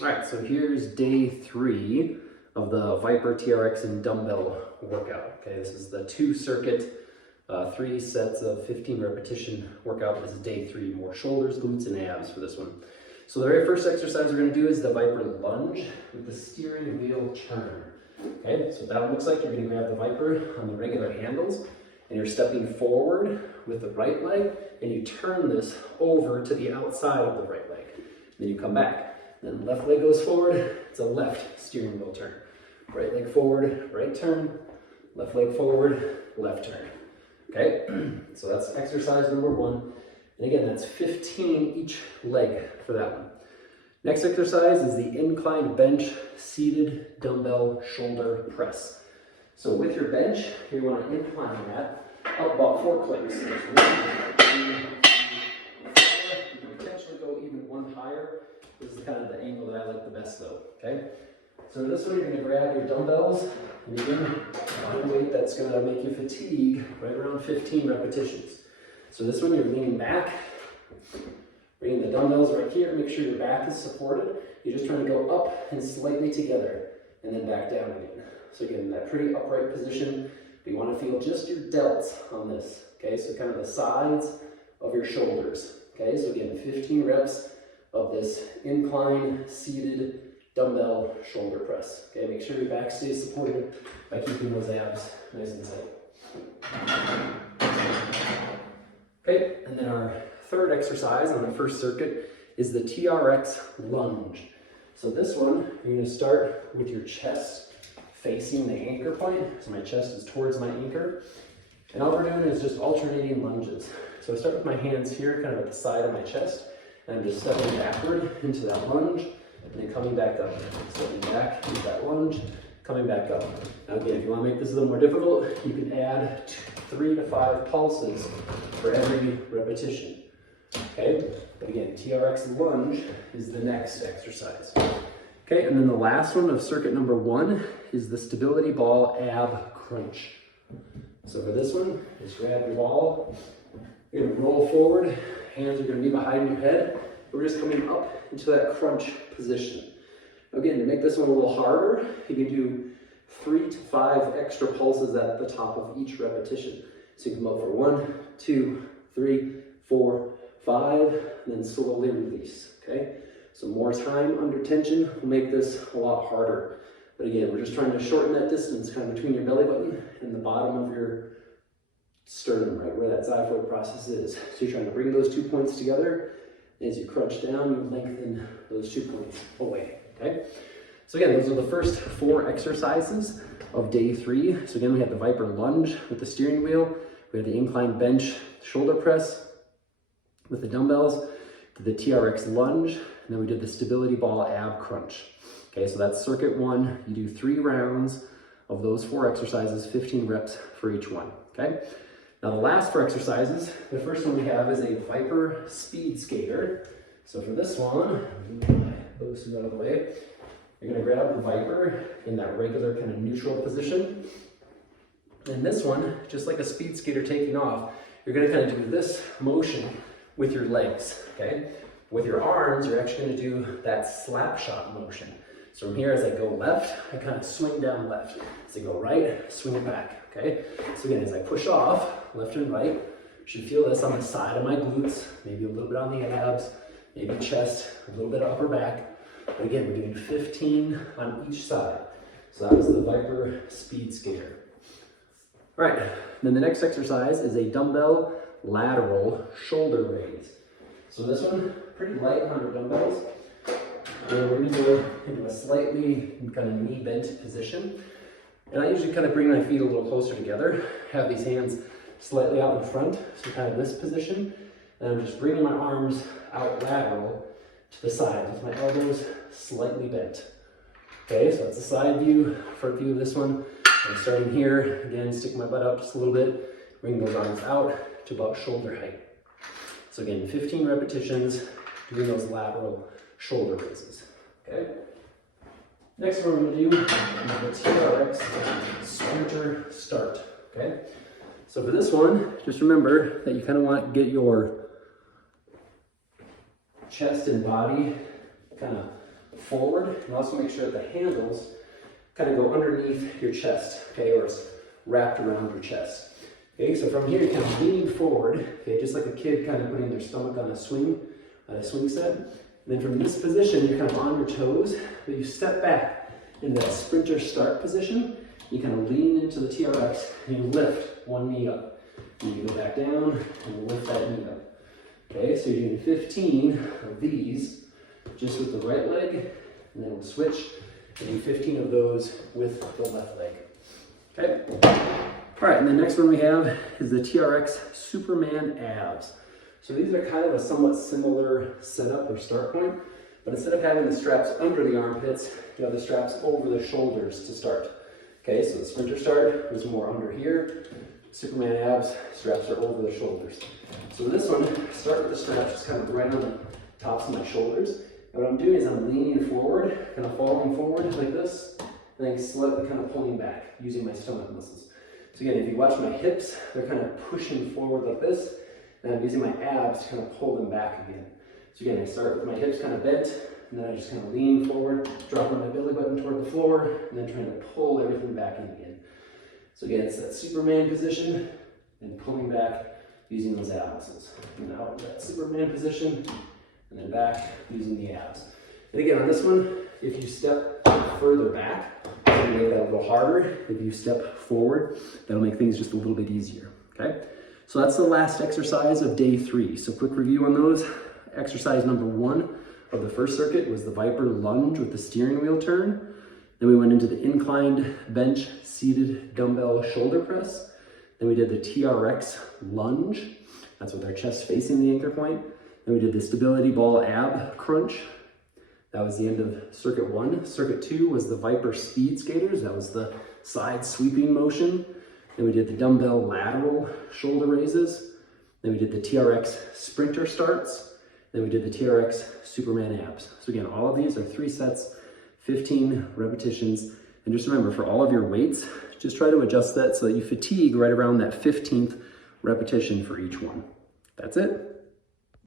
All right, so here's day 3 of the ViPR, TRX, and Dumbbell workout. Okay, this is the 2-circuit, 3 sets of 15 repetition workout. This is day 3, more shoulders, glutes, and abs for this one. So the very first exercise we're gonna do is the ViPR lunge with the steering wheel turn. Okay, so that looks like you're gonna grab the ViPR on the regular handles, and you're stepping forward with the right leg, and you turn this over to the outside of the right leg. Then you come back. Then left leg goes forward, it's a left steering wheel turn. Right leg forward, right turn, left leg forward, left turn. Okay, so that's exercise number 1. And again, that's 15 each leg for that one. Next exercise is the incline bench seated dumbbell shoulder press. So with your bench, you want to incline that up about 4 clicks. So 1, 2, 3, 4. You can potentially go even one higher. This is kind of the angle that I like the best though, okay? So this one, you're going to grab your dumbbells, and you're going to find a weight that's going to make you fatigue right around 15 repetitions. So this one, you're leaning back, bringing the dumbbells right here, make sure your back is supported. You're just trying to go up and slightly together, and then back down again. So again, that pretty upright position, but you want to feel just your delts on this, okay? So kind of the sides of your shoulders, okay? So again, 15 reps of this incline seated dumbbell shoulder press. Okay, make sure your back stays supported by keeping those abs nice and tight. Okay, and then our third exercise on the first circuit is the TRX Lunge. So this one, you're going to start with your chest facing the anchor point. So my chest is towards my anchor. And all we're doing is just alternating lunges. So I start with my hands here, kind of at the side of my chest. And I'm just stepping backward into that lunge, and then coming back up. Stepping back into that lunge, coming back up. Now again, if you want to make this a little more difficult, you can add 3 to 5 pulses for every repetition. Okay, but again, TRX lunge is the next exercise. Okay, and then the last one of circuit number 1 is the stability ball ab crunch. So for this one, just grab your ball, you're going to roll forward. Hands are going to be behind your head. We're just coming up into that crunch position. Again, to make this one a little harder, you can do 3 to 5 extra pulses at the top of each repetition. So you can come up for 1, 2, 3, 4, 5, and then slowly release, okay? So more time under tension will make this a lot harder. But again, we're just trying to shorten that distance kind of between your belly button and the bottom of your sternum, right where that xiphoid process is. So you're trying to bring those 2 points together. As you crunch down, you lengthen those 2 points away, okay? So again, those are the first 4 exercises of day 3. So again, we have the ViPR lunge with the steering wheel. We have the incline bench shoulder press with the dumbbells, the TRX lunge, and then we did the stability ball ab crunch. Okay, so that's circuit 1. You do 3 rounds of those 4 exercises, 15 reps for each one, okay? Now the last 4 exercises, the first one we have is a ViPR speed skater. So for this one, those two out of the way, you're gonna grab the ViPR in that regular kind of neutral position. And this one, just like a speed skater taking off, you're gonna kind of do this motion with your legs, okay? With your arms, you're actually gonna do that slap shot motion. So from here, as I go left, I kind of swing down left. As I go right, swing it back, okay? So again, as I push off, left and right, you should feel this on the side of my glutes, maybe a little bit on the abs, maybe chest, a little bit upper back. But again, we're doing 15 on each side. So that was the ViPR speed skater. All right, then the next exercise is a dumbbell lateral shoulder raise. So this one, pretty light on your dumbbells. We're going to go into a slightly kind of knee bent position. And I usually kind of bring my feet a little closer together, have these hands slightly out in front, so kind of this position. And I'm just bringing my arms out lateral to the side with my elbows slightly bent. Okay, so that's the side view, front view of this one. I'm starting here, again, stick my butt out just a little bit, bring those arms out to about shoulder height. So again, 15 repetitions, doing those lateral shoulder raises, okay? Next one we're going to do is the TRX sprinter start, okay? So for this one, just remember that you kind of want to get your chest and body kind of forward, and also make sure that the handles kind of go underneath your chest, okay, or it's wrapped around your chest. Okay, so from here, you kind of lean forward, okay, just like a kid kind of putting their stomach on a swing set. And then from this position, you're kind of on your toes, but you step back in that sprinter start position. You kind of lean into the TRX, and you lift one knee up. And you go back down and lift that knee up. Okay, so you're doing 15 of these just with the right leg, and then we'll switch and do 15 of those with the left leg. Okay? All right, and the next one we have is the TRX Superman Abs. So these are kind of a somewhat similar setup or start point, but instead of having the straps under the armpits, you have the straps over the shoulders to start. Okay, so the sprinter start is more under here. Superman Abs, straps are over the shoulders. So this one, start with the straps just kind of right on the tops of my shoulders. And what I'm doing is I'm leaning forward, kind of falling forward like this, and then slightly kind of pulling back using my stomach muscles. So again, if you watch my hips, they're kind of pushing forward like this, and I'm using my abs to kind of pull them back again. So again, I start with my hips kind of bent, and then I just kind of lean forward, dropping my belly button toward the floor, and then trying to pull everything back in again. So again, it's that Superman position, and pulling back using those ab muscles. And out of that Superman position, and then back using the abs. And again, on this one, if you step further back, it'll make that a little harder. If you step forward, that'll make things just a little bit easier, okay? So that's the last exercise of day 3. So quick review on those. Exercise number 1 of the first circuit was the ViPR lunge with the steering wheel turn. Then we went into the inclined bench seated dumbbell shoulder press. Then we did the TRX lunge. That's with our chest facing the anchor point. Then we did the stability ball ab crunch. That was the end of circuit 1. Circuit 2 was the ViPR speed skaters. That was the side sweeping motion. Then we did the dumbbell lateral shoulder raises. Then we did the TRX sprinter starts. Then we did the TRX Superman abs. So again, all of these are 3 sets, 15 repetitions. And just remember, for all of your weights, just try to adjust that so that you fatigue right around that 15th repetition for each one. That's it.